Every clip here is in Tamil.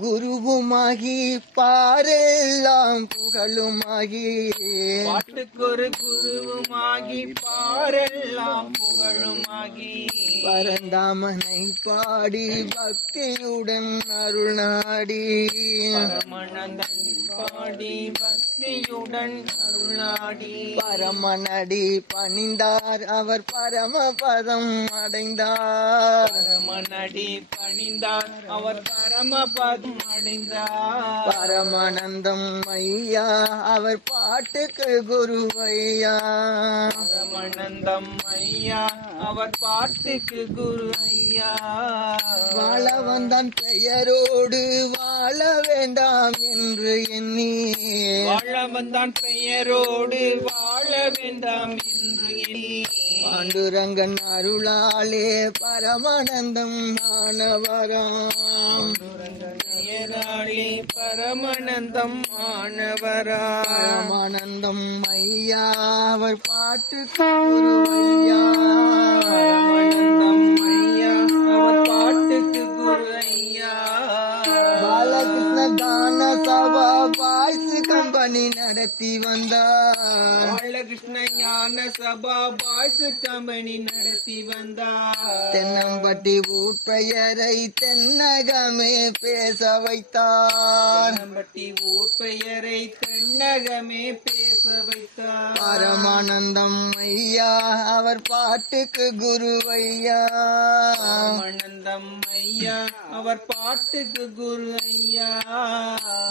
குருவுமாகி பாரெல்லாம் புகழுமாகி. பாட்டுக்கொரு குருவுமாகி பாரெல்லாம் புகழுமாகி. பரந்தாமனை பாடி பக்தியுடன் அருள் நாடி. பரமனந்தன் பாடி பக்தியுடன் அருளாடி பரமனடி பணிந்தார் அவர் பரமபதம் அடைந்தார். பரமனடி பணிந்தார் அவர் பரமபதம் அடைந்தார். பரமானந்தம் ஐயா அவர் பாட்டுக்கு குருவையா. பரமானந்தம் ஐயா அவர் பாட்டுக்கு குரு ஐயா வாழ வந்தான் பெயரோடு வாழ வேண்டாம் என்று எண்ணி வாழ வந்தான் பெயரோடு வாழ வேண்டாம் என்று பாண்டுரங்கன் அருளாலே பரமானந்தம் ஆனவராம். பரமானந்தம் ஆனவரா பரமானந்தம் ஐயா அவர் பாட்டுக்கு குருவையா. பரமானந்தம் ஐயா அவர் பாட்டுக்கு குரு ஐயா பாலகிருஷ்ண கான சபா கம்பெனி நடத்தி வந்தார். பாலகிருஷ்ண ஞான சபா பாய்ஸ் கம்பெனி நடத்தி வந்தார். தென்னம்பட்டி ஊர்பெயரை தென்னகமே பேச வைத்தார். பட்டி ஊர் பெயரை தென்னகமே பேச வைத்தார். பரமானந்தம் ஐயா அவர் பாட்டுக்கு குருவையா. பரமானந்தம் ஐயா அவர் பாட்டுக்கு குரு ஐயா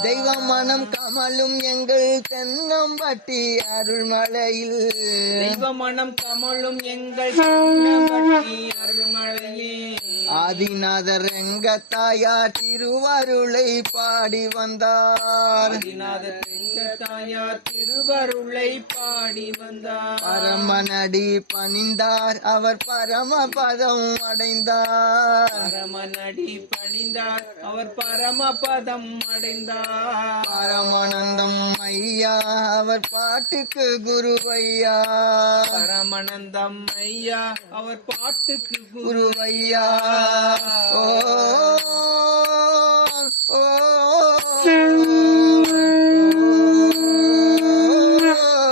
தெய்வ மனம் கமலும் எங்கள் தென்னம்பட்டி அருள்மலையில். தெய்வ மனம் கமலும் எங்கள் தென்னம்பட்டி அருள்மழையே ஆதிநாதர் ரங்கத்தாயார் திருவருளை பாடி வந்தார். ஆதிநாத தெங்க தாயார் திருவருளை பாடி வந்தார். பரமனடி பணிந்தார். அவர் பரமபதம் அடைந்தார். பரமனடி பணிந்தார். அவர் பரமபதம் அடைந்தார். பரமானந்தம் ஐயா அவர் பாட்டுக்கு குருவையா. பரமானந்தம் ஐயா அவர் பாட்டுக்கு குரு குருவையா. ஓ